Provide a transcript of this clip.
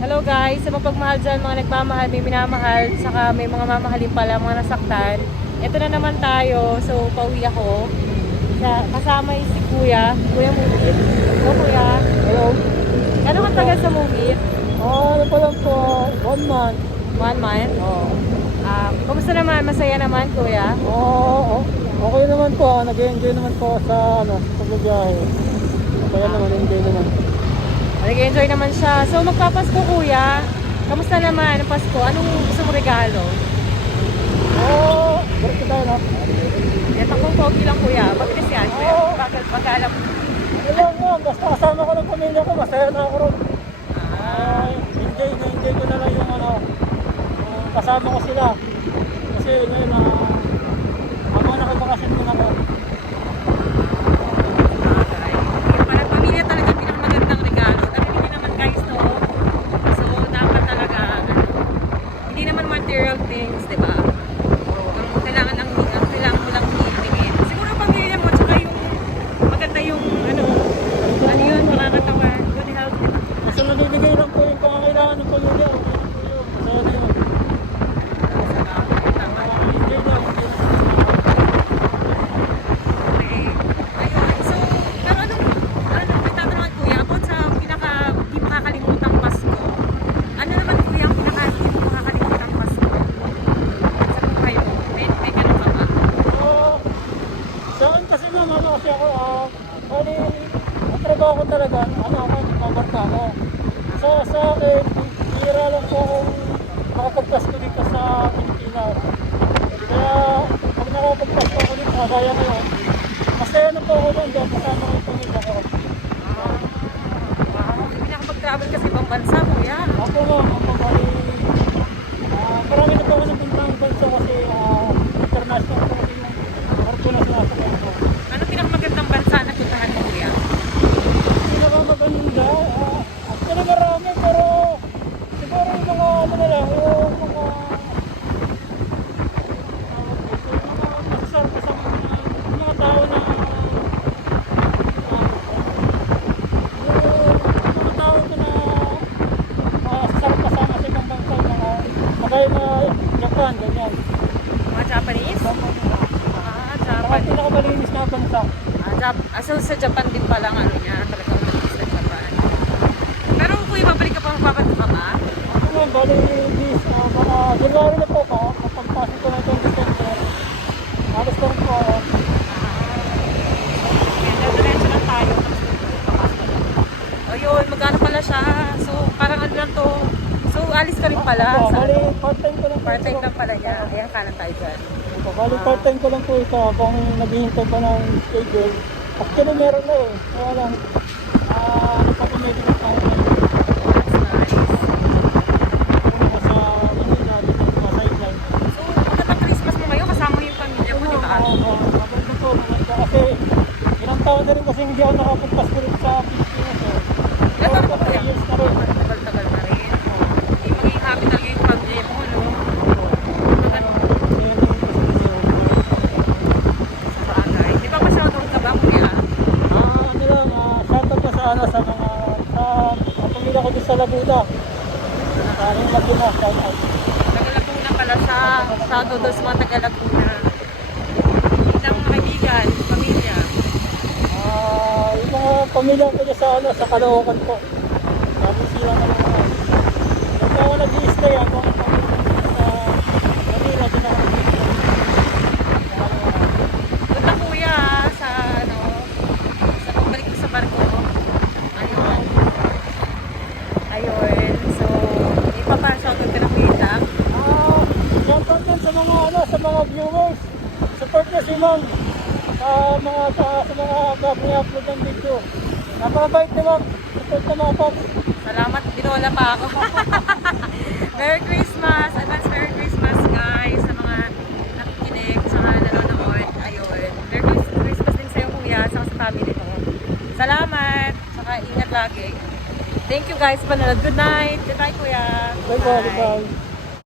Hello guys, sa mapagmahal dyan, mga nagmamahal, may minamahal, saka may mga mamahalin pala, mga nasaktan. Ito na naman tayo, so pauwi ako. Kasama yung si Kuya Mugit. Hello Kuya. Hello. Gano'ng katagal sa Mugit? Ano pa lang po, 1 month. 1 month? Oo. Kumusta naman? Masaya naman Kuya? Okay naman po. Nag-enjoy naman po sa pagbibiyahe. Kaya naman, enjoy naman. Nag-enjoy naman siya. So magpapasko Kuya. Kamusta naman ang Pasko? Anong gusto mo regalo? Balik tayo na. Ito kong pogi lang Kuya. Mabilis yan Kuya. Pag-alam. Ano lang, basta kasama ko ng pamilya ko, masaya na ako ron. Enjoy ko na lang yung kasama ko sila. Kasi ngayon, habang nakabakasyon din ako. Para pamilya talaga pinakamagandang regalo. Dahil hindi naman guys to. So dapat talaga hindi naman material things, di ba? Ang kailangan mo lang hihingin. Siguro pamilya mo tsaka yung maganda yung ano yun, makakatawa, good health, di ba? Kasi nabibigay lang po yung pangangailangan ng pamilya. Masaya na yun. Enjoy na. Okay. Ayun. So, pero may tatanungan Kuya about sa pinaka di makakalimutang Pasko. Ano naman Kuya ang pinaka di mo makakalimutang Pasko? Sa buhay mo? May ganun ka ba? Sa akin kasi naman kasi ako, bali, ang trabaho ko talaga, ako, nagpabarka ako. So sa akin, hira lang po akong makapagpasko dito sa Pilipinas. Kaya pag nakapagpasko ako dito, kagaya ngayon, masaya na po ako doon dahil kasama ko yung pamilya ko. Hindi na ako mag-travel kasi ibang bansa Kuya. Ako bali, marami na po ako napuntang bansa kasi international po kasi yung barko na sinasakyan ko. Ano pinakamagandang bansa na puntahan mo Kuya? Pinakamaganda, actually marami pero siguro yung mga na lang, yung mga masasarap sa mga tao na yung mga tao ko na masasarap kasama sa ibang bansa kagaya na Japan, ganyan. Mga Japanese? Saka Japan. pinakamalinis na bansa. So sa Japan din pala ang ano niya, talagang malinis sa Japan. Pero Kuya, babalik ka pa, magpapato ka ba? Ako nga, bali, mga January na po ako, kapagpasok ko na itong December. Alas ko rin po ako. Diretso lang tayo. Ayun, magkano pala siya? So, parang ano lang to. So, alis ka rin pala. Bali, part-time ko lang po. Part-time lang pala niya. Ayan, kanan tayo dyan. Bali, part-time ko lang po ito habang naghihintay pa ng schedule. Actually, meron na eh. Kaya lang, nagpapamedyo na tayo. That's nice. Sa Manila, dito sa sideline. So, magandang Christmas mo ngayon. Kasama mo yung pamilya mo, di ba? Maganda po. Kasi, ilang taon na rin kasi hindi ako nakapagpasko rin sa Pilipinas eh. Ilan taon na ba po yan? 4 years na rin. Tagal-tagal na rin. Hindi maging happy talaga yung pamilya mo, no? Bagay. Di ba pa-shoutout ka ba, Kuya? Ano lang, shoutout na sa mga pamilya ko din sa Laguna. Sa aming Laguna, shoutout. Taga-Laguna pala siya. Shoutout daw sa mga taga-Laguna. Ilang mga kaibigan, pamilya. Yung mga pamilya ko dyan sa Caloocan po. Sabi sila ng mga. Kung ako nag-i-stay ako, sa Manila, din ako nag-i-stay. Punta Kuya sa sa pagbalik mo sa barko. Ayun. Ayun. So, ipapa-shoutout ka ng Kuya. Shoutout din sa mga viewers. Support niyo si Ma'am sa mga vlog niya upload ng video. Napakabait ni Ma'am. Support na mga pops. Salamat, binola pa ako. Merry Christmas! Advance Merry Christmas guys sa mga nakikinig, sa mga nanonood. Ayun. Merry Christmas din sa'yo Kuya, sa family mo. Salamat! Saka ingat lagi. Thank you guys, panonood. Good night! Good night Kuya! Bye-bye.